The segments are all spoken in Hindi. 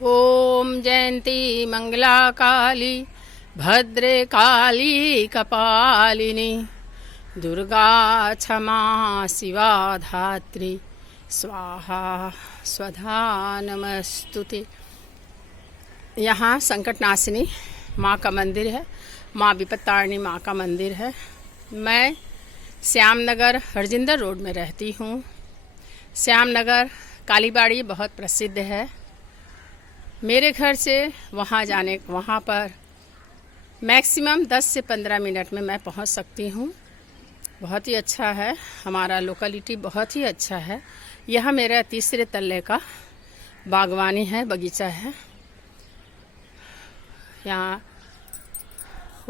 ओम जयंती मंगला काली भद्रे काली कपालिनी दुर्गा क्षमा शिवा धात्री स्वाहा स्वधा नमस्तुते। यहाँ संकटनाशिनी माँ का मंदिर है, माँ विपत्तारिणी माँ का मंदिर है। मैं श्यामनगर हरजिंदर रोड में रहती हूँ। श्यामनगर कालीबाड़ी बहुत प्रसिद्ध है। मेरे घर से वहाँ पर मैक्सिमम 10 से 15 मिनट में मैं पहुँच सकती हूँ। बहुत ही अच्छा है, हमारा लोकेलिटी बहुत ही अच्छा है। यह मेरा तीसरे तल्ले का बागवानी है, बगीचा है। यहाँ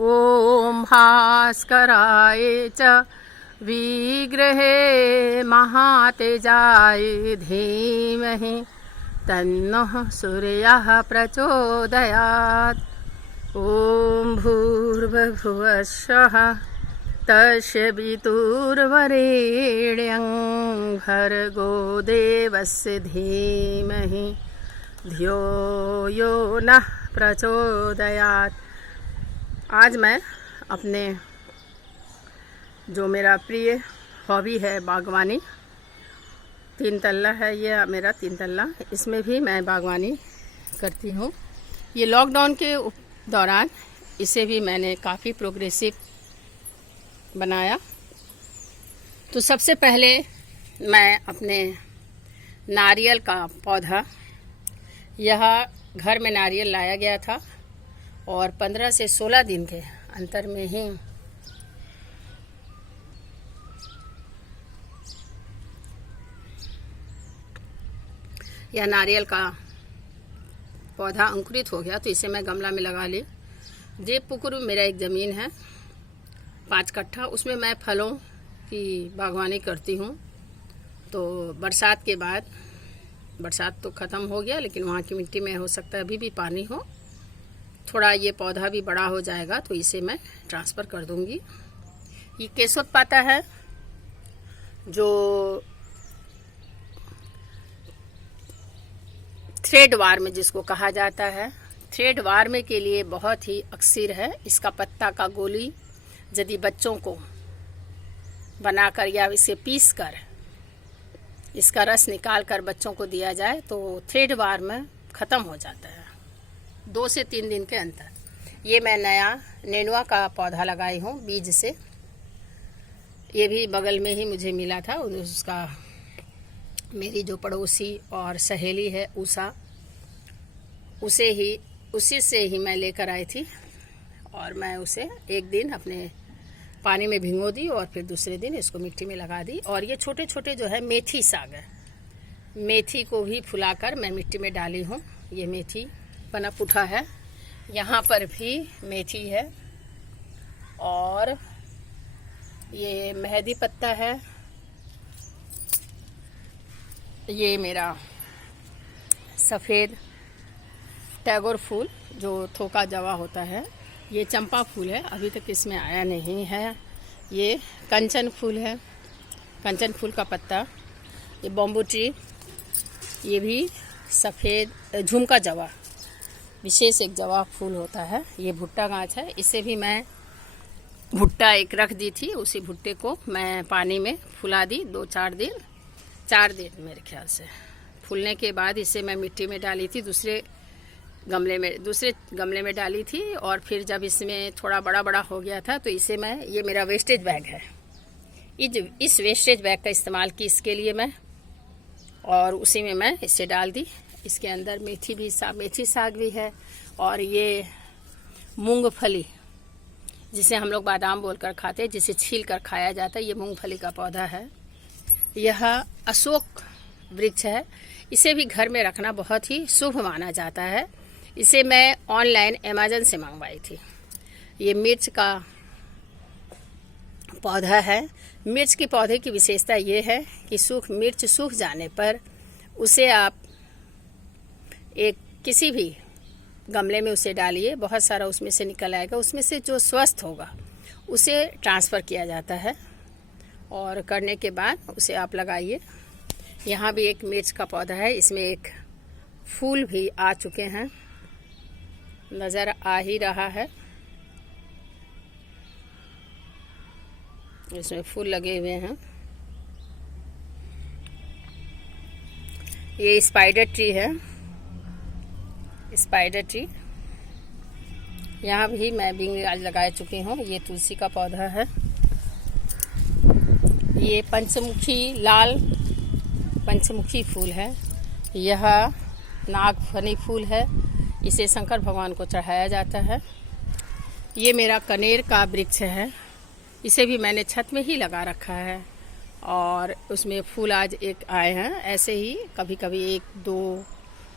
ओम भास्कराय च विग्रहे महातेजाय धीमहि तन्नः सूर्यः प्रचोदयात्। ॐ भूर्भुवस्सुः तस्य वितुर्वरेण्यं भर्गो देवस्य धीमहि धियो यो नः प्रचोदयात्। आज मैं अपने जो मेरा प्रिय हॉबी है बागवानी, 3 तल्ला है ये मेरा 3 तल्ला, इसमें भी मैं बागवानी करती हूँ। ये लॉकडाउन के दौरान इसे भी मैंने काफ़ी प्रोग्रेसिव बनाया। तो सबसे पहले मैं अपने नारियल का पौधा, यह घर में नारियल लाया गया था और 15 से 16 दिन के अंतर में ही यह नारियल का पौधा अंकुरित हो गया। तो इसे मैं गमला में लगा ली। देवपुकुर मेरा एक ज़मीन है 5 कट्ठा, उसमें मैं फलों की बागवानी करती हूँ। तो बरसात के बाद, बरसात तो ख़त्म हो गया, लेकिन वहाँ की मिट्टी में हो सकता है अभी भी पानी हो, थोड़ा ये पौधा भी बड़ा हो जाएगा तो इसे मैं ट्रांसफ़र कर दूँगी। ये केसोत पाता है जो थ्रेड वार्म जिसको कहा जाता है। थ्रेड वार्म के लिए बहुत ही अक्सर है। इसका पत्ता का गोली यदि बच्चों को बनाकर या इसे पीस कर इसका रस निकाल कर बच्चों को दिया जाए तो थ्रेड वार्म ख़त्म हो जाता है 2 से 3 दिन के अंदर। ये मैं नया नेनुआ का पौधा लगाई हूँ बीज से। ये भी बगल में ही मुझे मिला था। उसका मेरी जो पड़ोसी और सहेली है उषा, उसी से ही मैं लेकर आई थी और मैं उसे एक दिन अपने पानी में भिगो दी और फिर दूसरे दिन इसको मिट्टी में लगा दी। और ये छोटे छोटे जो है मेथी साग है, मेथी को भी फुलाकर मैं मिट्टी में डाली हूँ। ये मेथी पनप उठा है, यहाँ पर भी मेथी है और ये मेहंदी पत्ता है। ये मेरा सफ़ेद टैगोर फूल जो थोका जवा होता है, ये चंपा फूल है, अभी तक इसमें आया नहीं है। ये कंचन फूल है, कंचन फूल का पत्ता। ये बॉम्बू ट्री, ये भी सफ़ेद झुमका जवा, विशेष एक जवा फूल होता है। ये भुट्टा गाछ है, इसे भी मैं भुट्टा एक रख दी थी, उसी भुट्टे को मैं पानी में फुला दी 4 दिन मेरे ख्याल से। फूलने के बाद इसे मैं मिट्टी में डाली थी, दूसरे गमले में डाली थी। और फिर जब इसमें थोड़ा बड़ा हो गया था तो इसे मैं, ये मेरा वेस्टेज बैग है, इस वेस्टेज बैग का इस्तेमाल की इसके लिए मैं, और उसी में मैं इसे डाल दी। इसके अंदर मेथी साग भी है और ये मूंगफली जिसे हम लोग बादाम बोलकर खाते हैं, जिसे छील कर खाया जाता है, ये मूंगफली का पौधा है। यह अशोक वृक्ष है, इसे भी घर में रखना बहुत ही शुभ माना जाता है। इसे मैं ऑनलाइन अमेज़न से मंगवाई थी। ये मिर्च का पौधा है। मिर्च के पौधे की विशेषता ये है कि मिर्च सूख जाने पर उसे आप किसी भी गमले में उसे डालिए, बहुत सारा उसमें से निकल आएगा। उसमें से जो स्वस्थ होगा उसे ट्रांसफ़र किया जाता है और करने के बाद उसे आप लगाइए। यहाँ भी एक मिर्च का पौधा है, इसमें एक फूल भी आ चुके हैं, नज़र आ ही रहा है। इसमें फूल लगे हुए हैं। ये स्पाइडर ट्री है, स्पाइडर ट्री। यहाँ भी मैं भी आज लगा चुकी हूँ। ये तुलसी का पौधा है। ये पंचमुखी, लाल पंचमुखी फूल है। यह नागफनी फूल है, इसे शंकर भगवान को चढ़ाया जाता है। ये मेरा कनेर का वृक्ष है, इसे भी मैंने छत में ही लगा रखा है और उसमें फूल आज एक आए हैं। ऐसे ही कभी कभी 1, 2,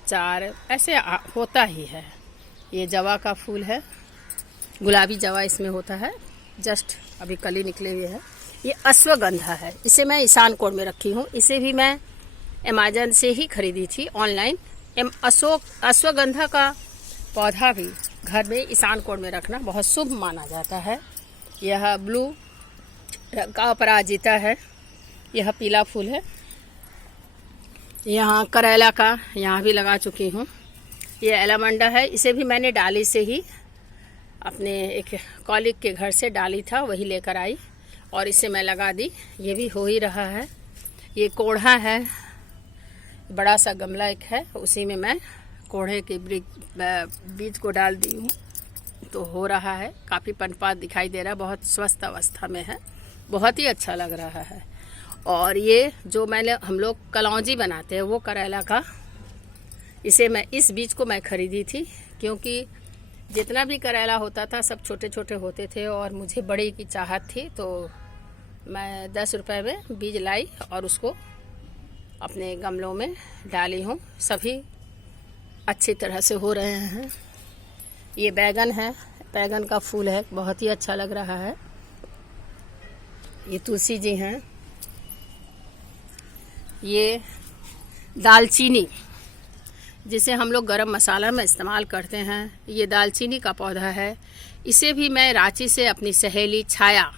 4 ऐसे होता ही है। ये जवा का फूल है, गुलाबी जवा इसमें होता है, जस्ट अभी कली निकले हुए हैं। ये अश्वगंधा है, इसे मैं ईशान कोट में रखी हूँ। इसे भी मैं अमेज़न से ही खरीदी थी ऑनलाइन। अश्वगंधा का पौधा भी घर में ईशान कोट में रखना बहुत शुभ माना जाता है। यह ब्लू रंग का अपराजिता है, यह पीला फूल है। यहाँ करेला का यहाँ भी लगा चुकी हूँ। ये एलामंडा है, इसे भी मैंने डाली से ही अपने एक कॉलीग के घर से डाली था, वही लेकर आई और इसे मैं लगा दी। ये भी हो ही रहा है। ये कोढ़ा है, बड़ा सा गमला एक है, उसी में मैं कोढ़े के बीज को डाल दी हूँ, तो हो रहा है। काफ़ी पनपा दिखाई दे रहा है, बहुत स्वस्थ अवस्था में है, बहुत ही अच्छा लग रहा है। और ये जो हम लोग कलौंजी बनाते हैं वो करेला का, इसे मैं इस बीज को मैं खरीदी थी क्योंकि जितना भी करेला होता था सब छोटे छोटे होते थे और मुझे बड़े की चाहत थी, तो मैं 10 रुपए में बीज लाई और उसको अपने गमलों में डाली हूँ। सभी अच्छी तरह से हो रहे हैं। ये बैगन है, बैगन का फूल है, बहुत ही अच्छा लग रहा है। ये तुलसी जी हैं। ये दालचीनी, जिसे हम लोग गरम मसाला में इस्तेमाल करते हैं, ये दालचीनी का पौधा है। इसे भी मैं रांची से अपनी सहेली छाया,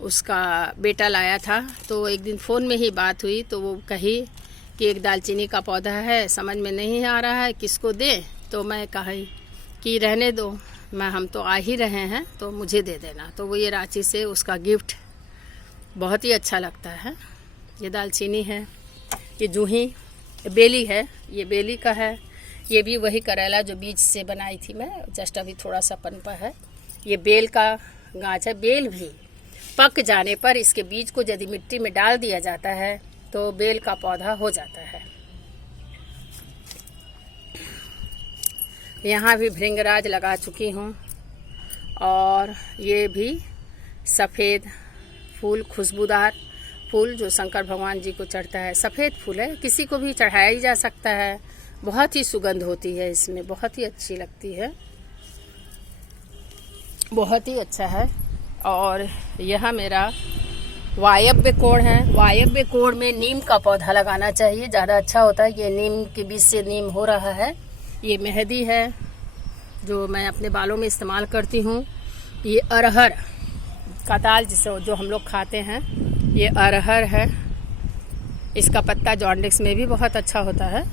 उसका बेटा लाया था, तो एक दिन फ़ोन में ही बात हुई तो वो कही कि एक दालचीनी का पौधा है, समझ में नहीं आ रहा है किसको दें। तो मैं कही कि रहने दो, हम तो आ ही रहे हैं तो मुझे दे देना। तो वो ये रांची से उसका गिफ्ट बहुत ही अच्छा लगता है। ये दालचीनी है। ये जूही बेली है, ये बेली का है। ये भी वही करेला जो बीज से बनाई थी मैं, जस्ट अभी थोड़ा सा पनपा है। ये बेल का गाछ है। बेल भी पक जाने पर इसके बीज को यदि मिट्टी में डाल दिया जाता है तो बेल का पौधा हो जाता है। यहाँ भी भृंगराज लगा चुकी हूँ और ये भी सफ़ेद फूल, खुशबूदार फूल जो शंकर भगवान जी को चढ़ता है। सफ़ेद फूल है, किसी को भी चढ़ाया ही जा सकता है। बहुत ही सुगंध होती है इसमें, बहुत ही अच्छी लगती है, बहुत ही अच्छा है। और यह मेरा वायव्य कोण है। वायव्य कोण में नीम का पौधा लगाना चाहिए, ज़्यादा अच्छा होता है। ये नीम के बीज से नीम हो रहा है। ये मेहंदी है जो मैं अपने बालों में इस्तेमाल करती हूँ। ये अरहर का दाल जिसे जो हम लोग खाते हैं, ये अरहर है। इसका पत्ता जॉन्डिस में भी बहुत अच्छा होता है,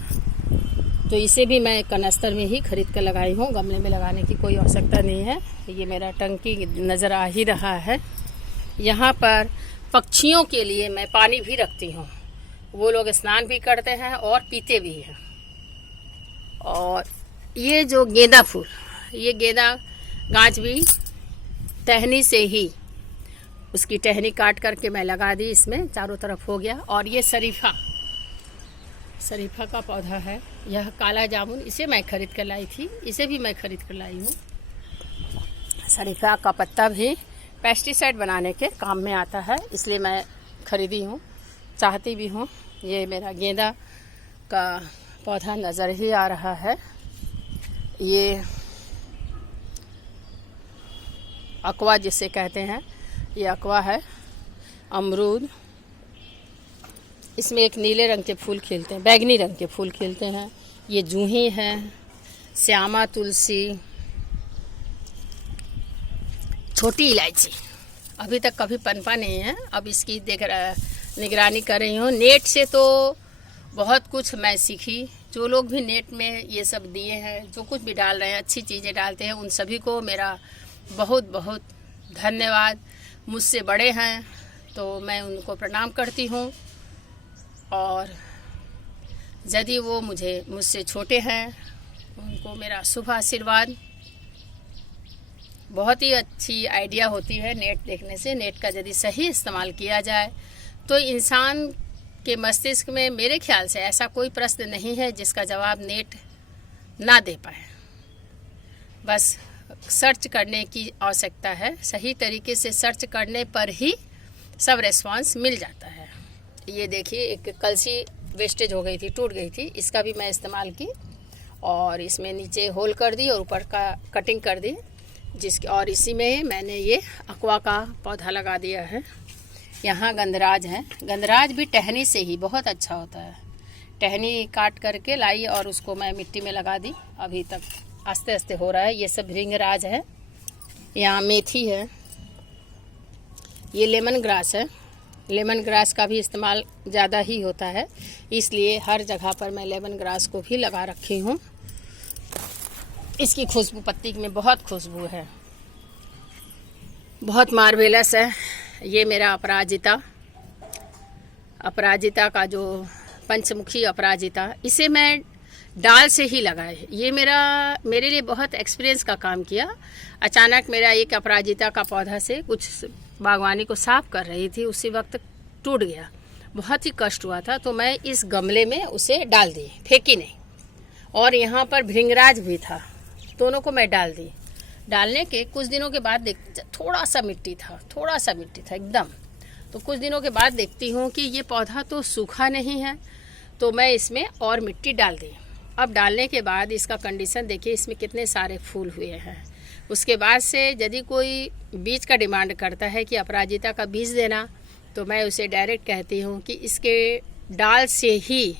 तो इसे भी मैं कनस्तर में ही खरीद कर लगाई हूँ, गमले में लगाने की कोई आवश्यकता नहीं है। ये मेरा टंकी नज़र आ ही रहा है। यहाँ पर पक्षियों के लिए मैं पानी भी रखती हूँ, वो लोग स्नान भी करते हैं और पीते भी हैं। और ये जो गेंदा फूल, ये गेंदा गांच भी टहनी से ही उसकी टहनी काट करके मैं लगा दी, इसमें चारों तरफ हो गया। और ये शरीफा का पौधा है। यह काला जामुन, इसे मैं खरीद कर लाई थी, इसे भी मैं खरीद कर लाई हूँ। शरीफा का पत्ता भी पेस्टिसाइड बनाने के काम में आता है, इसलिए मैं खरीदी हूँ, चाहती भी हूँ। ये मेरा गेंदा का पौधा नज़र ही आ रहा है। ये अकवा जिसे कहते हैं, ये अकवा है। अमरूद, इसमें एक नीले रंग के फूल खिलते हैं, बैगनी रंग के फूल खिलते हैं। ये जूही है। श्यामा तुलसी, छोटी इलायची अभी तक कभी पनपा नहीं है, अब इसकी निगरानी कर रही हूँ। नेट से तो बहुत कुछ मैं सीखी जो लोग भी नेट में ये सब दिए हैं, जो कुछ भी डाल रहे हैं, अच्छी चीज़ें डालते हैं, उन सभी को मेरा बहुत बहुत धन्यवाद। मुझसे बड़े हैं तो मैं उनको प्रणाम करती हूँ, और यदि वो मुझसे छोटे हैं उनको मेरा शुभ आशीर्वाद। बहुत ही अच्छी आइडिया होती है नेट देखने से। नेट का यदि सही इस्तेमाल किया जाए तो इंसान के मस्तिष्क में मेरे ख्याल से ऐसा कोई प्रश्न नहीं है जिसका जवाब नेट ना दे पाए। बस सर्च करने की आवश्यकता है, सही तरीके से सर्च करने पर ही सब रिस्पांस मिल जाता है। ये देखिए, एक कलसी वेस्टेज हो गई थी, टूट गई थी, इसका भी मैं इस्तेमाल की और इसमें नीचे होल कर दी और ऊपर का कटिंग कर दी, और इसी में मैंने ये अक्वा का पौधा लगा दिया है। यहाँ गंधराज है। गंधराज भी टहनी से ही बहुत अच्छा होता है। टहनी काट करके लाई और उसको मैं मिट्टी में लगा दी। अभी तक आस्ते आस्ते हो रहा है। ये सब भृंगराज है। यहाँ मेथी है। ये लेमन ग्रास है। लेमन ग्रास का भी इस्तेमाल ज़्यादा ही होता है, इसलिए हर जगह पर मैं लेमन ग्रास को भी लगा रखी हूँ। इसकी खुशबू, पत्ती में बहुत खुशबू है, बहुत मार्वेलस है। ये मेरा अपराजिता का जो पंचमुखी अपराजिता, इसे मैं डाल से ही लगाए। ये मेरे लिए बहुत एक्सपीरियंस का काम किया। अचानक मेरा एक अपराजिता का पौधा से कुछ बागवानी को साफ कर रही थी, उसी वक्त टूट गया। बहुत ही कष्ट हुआ था, तो मैं इस गमले में उसे डाल दी, फेंकी नहीं। और यहाँ पर भृंगराज भी था, दोनों को मैं डाल दी। डालने के कुछ दिनों के बाद थोड़ा सा मिट्टी था एकदम। तो कुछ दिनों के बाद देखती हूँ कि ये पौधा तो सूखा नहीं है, तो मैं इसमें और मिट्टी डाल दी। अब डालने के बाद इसका कंडीशन देखिए, इसमें कितने सारे फूल हुए हैं। उसके बाद से यदि कोई बीज का डिमांड करता है कि अपराजिता का बीज देना, तो मैं उसे डायरेक्ट कहती हूँ कि इसके डाल से ही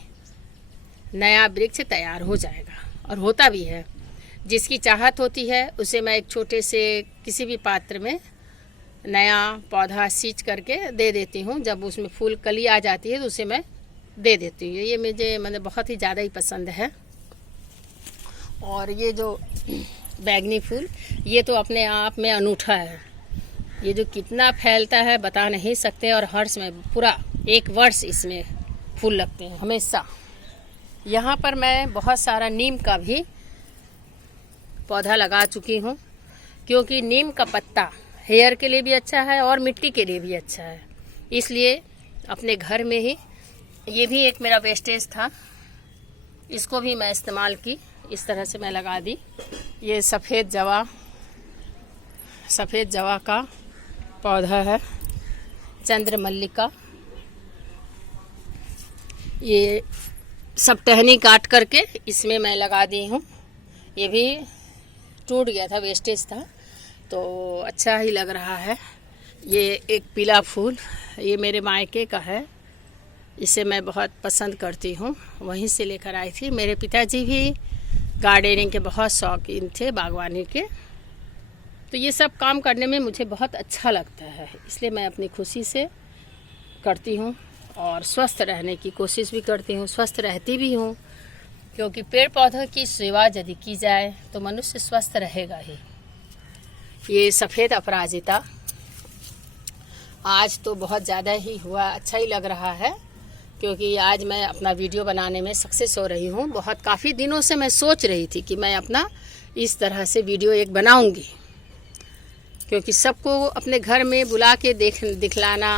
नया वृक्ष तैयार हो जाएगा, और होता भी है। जिसकी चाहत होती है उसे मैं एक छोटे से किसी भी पात्र में नया पौधा सींच करके दे देती हूँ। जब उसमें फूल कली आ जाती है तो उसे मैं दे देती हूँ। ये मुझे बहुत ही ज़्यादा ही पसंद है। और ये जो बैगनी फूल, ये तो अपने आप में अनूठा है। ये जो कितना फैलता है बता नहीं सकते, और हर्ष में पूरा एक वर्ष इसमें फूल लगते हैं हमेशा। यहाँ पर मैं बहुत सारा नीम का भी पौधा लगा चुकी हूँ, क्योंकि नीम का पत्ता हेयर के लिए भी अच्छा है और मिट्टी के लिए भी अच्छा है। इसलिए अपने घर में ही, ये भी एक मेरा वेस्टेज था, इसको भी मैं इस्तेमाल की। इस तरह से मैं लगा दी। ये सफ़ेद जवा का पौधा है, चंद्रमल्लिका। ये सब टहनी काट करके इसमें मैं लगा दी हूँ। ये भी टूट गया था, वेस्टेज था, तो अच्छा ही लग रहा है। ये एक पीला फूल, ये मेरे मायके का है। इसे मैं बहुत पसंद करती हूँ, वहीं से लेकर आई थी। मेरे पिताजी भी गार्डनिंग के बहुत शौकीन थे, बागवानी के। तो ये सब काम करने में मुझे बहुत अच्छा लगता है, इसलिए मैं अपनी खुशी से करती हूँ और स्वस्थ रहने की कोशिश भी करती हूँ, स्वस्थ रहती भी हूँ। क्योंकि पेड़ पौधों की सेवा यदि की जाए तो मनुष्य स्वस्थ रहेगा ही। ये सफ़ेद अपराजिता आज तो बहुत ज़्यादा ही हुआ, अच्छा ही लग रहा है, क्योंकि आज मैं अपना वीडियो बनाने में सक्सेस हो रही हूँ। काफ़ी दिनों से मैं सोच रही थी कि मैं अपना इस तरह से वीडियो एक बनाऊंगी, क्योंकि सबको अपने घर में बुला के दिखलाना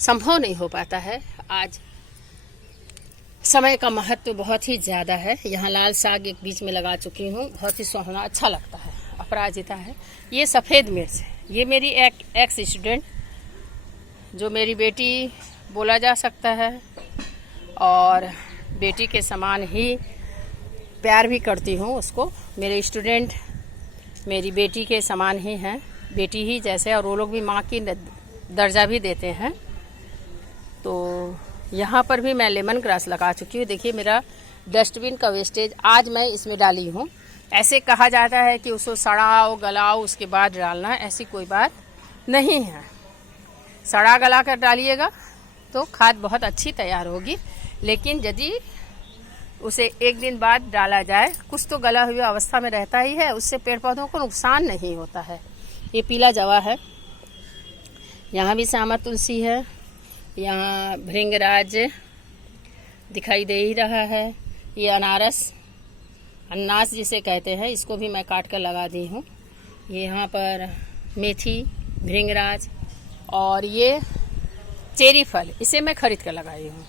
संभव नहीं हो पाता है। आज समय का महत्व बहुत ही ज़्यादा है। यहाँ लाल साग एक बीच में लगा चुकी हूँ, बहुत ही सुहाना, अच्छा लगता है। अपराजिता है। ये सफ़ेद मिर्च है। ये मेरी एक्स स्टूडेंट, जो मेरी बेटी बोला जा सकता है, और बेटी के समान ही प्यार भी करती हूँ उसको। मेरे स्टूडेंट मेरी बेटी के समान ही हैं, बेटी ही जैसे, और वो लोग भी माँ की दर्जा भी देते हैं। तो यहाँ पर भी मैं लेमन ग्रास लगा चुकी हूँ। देखिए मेरा डस्टबिन का वेस्टेज आज मैं इसमें डाली हूँ। ऐसे कहा जाता है कि उसको सड़ाओ गलाओ उसके बाद डालना, ऐसी कोई बात नहीं है। सड़ा गला कर डालिएगा तो खाद बहुत अच्छी तैयार होगी। लेकिन यदि उसे एक दिन बाद डाला जाए। कुछ तो गला हुआ अवस्था में रहता ही है, उससे पेड़ पौधों को नुकसान नहीं होता है। ये पीला जवा है, यहाँ भी श्यामा तुलसी है, यहाँ भृंगराज दिखाई दे ही रहा है। ये अनास जिसे कहते हैं, इसको भी मैं काट कर लगा दी हूँ। ये यहाँ पर मेथी, भृंगराज और ये चेरी फल, इसे मैं खरीद कर लगाई हूँ।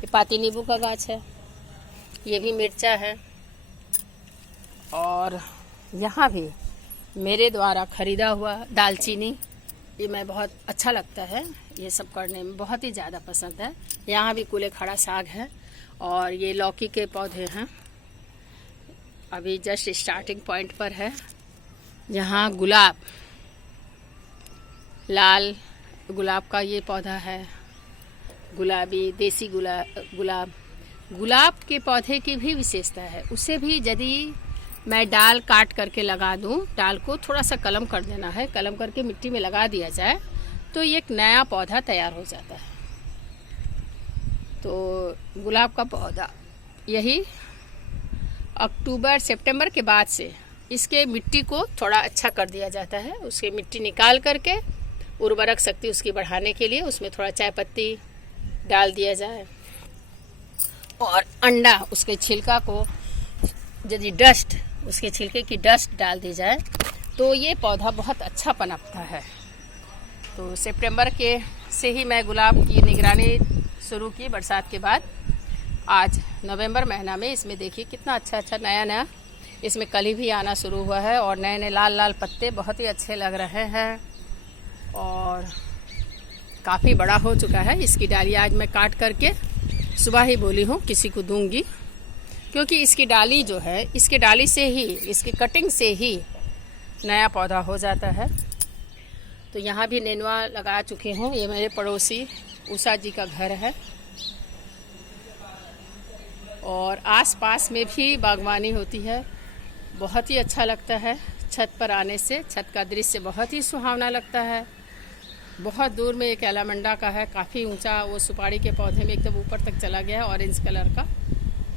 ये पाती नींबू का गाछ है, ये भी मिर्चा है। और यहाँ भी मेरे द्वारा खरीदा हुआ दालचीनी, ये मैं बहुत अच्छा लगता है, ये सब करने में बहुत ही ज़्यादा पसंद है। यहाँ भी कूले खड़ा साग है और ये लौकी के पौधे हैं, अभी जस्ट स्टार्टिंग पॉइंट पर है। यहाँ गुलाब, लाल गुलाब का ये पौधा है, गुलाबी देसी गुलाब के पौधे की भी विशेषता है। उसे भी यदि मैं डाल काट करके लगा दूं, डाल को थोड़ा सा कलम कर देना है, कलम करके मिट्टी में लगा दिया जाए तो ये एक नया पौधा तैयार हो जाता है। तो गुलाब का पौधा यही अक्टूबर सितंबर के बाद से इसके मिट्टी को थोड़ा अच्छा कर दिया जाता है। उसकी मिट्टी निकाल करके उर्वरक शक्ति उसकी बढ़ाने के लिए उसमें थोड़ा चाय पत्ती डाल दिया जाए और अंडा, उसके छिलका को यदि डस्ट, उसके छिलके की डस्ट डाल दी जाए तो ये पौधा बहुत अच्छा पनपता है। तो सितंबर के से ही मैं गुलाब की निगरानी शुरू की, बरसात के बाद। आज नवंबर महीना में इसमें देखिए कितना अच्छा नया इसमें कली भी आना शुरू हुआ है और नए लाल लाल पत्ते बहुत ही अच्छे लग रहे हैं और काफ़ी बड़ा हो चुका है। इसकी डाली आज मैं काट करके सुबह ही बोली हूँ किसी को दूंगी, क्योंकि इसकी डाली जो है, इसके डाली से ही, इसकी कटिंग से ही नया पौधा हो जाता है। तो यहाँ भी नेनुआ लगा चुकी हूँ। ये मेरे पड़ोसी उषा जी का घर है और आसपास में भी बागवानी होती है। बहुत ही अच्छा लगता है छत पर आने से, छत का दृश्य बहुत ही सुहावना लगता है। बहुत दूर में एक एलामंडा का है, काफ़ी ऊंचा, वो सुपारी के पौधे में एकदम ऊपर तक चला गया है, ऑरेंज कलर का,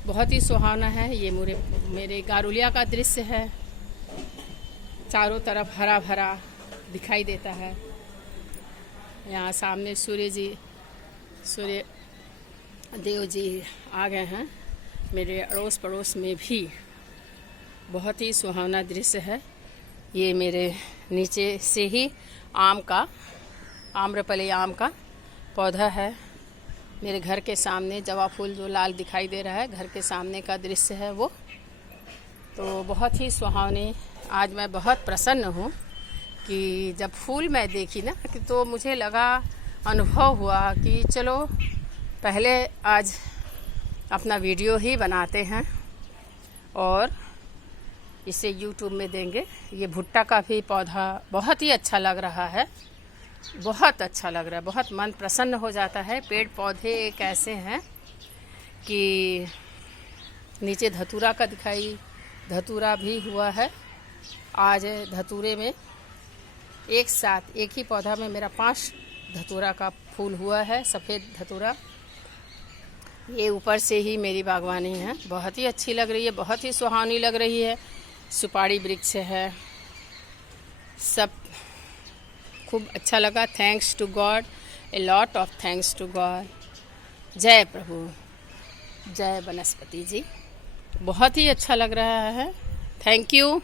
बहुत ही सुहावना है। ये मेरे गारुलिया का दृश्य है, चारों तरफ हरा भरा दिखाई देता है। यहाँ सामने सूर्य देव जी आ गए हैं। मेरे अड़ोस पड़ोस में भी बहुत ही सुहावना दृश्य है। ये मेरे नीचे से ही आम्रपली आम का पौधा है। मेरे घर के सामने जवा फूल जो लाल दिखाई दे रहा है, घर के सामने का दृश्य है वो। तो बहुत ही सुहावनी, आज मैं बहुत प्रसन्न हूँ कि जब फूल मैं देखी ना, तो मुझे लगा, अनुभव हुआ कि चलो पहले आज अपना वीडियो ही बनाते हैं और इसे YouTube में देंगे। ये भुट्टा का भी पौधा बहुत ही अच्छा लग रहा है, बहुत अच्छा लग रहा है, बहुत मन प्रसन्न हो जाता है। पेड़ पौधे एक ऐसे हैं कि नीचे धतूरा का धतूरा भी हुआ है। आज धतूरे में एक साथ एक ही पौधा में मेरा 5 धतूरा का फूल हुआ है, सफ़ेद धतूरा। ये ऊपर से ही मेरी बागवानी है, बहुत ही अच्छी लग रही है, बहुत ही सुहावनी लग रही है। सुपारी वृक्ष है, सब खूब अच्छा लगा। Thanks to God, a lot of thanks to God. जय प्रभु, जय वनस्पति जी। बहुत ही अच्छा लग रहा है। Thank you.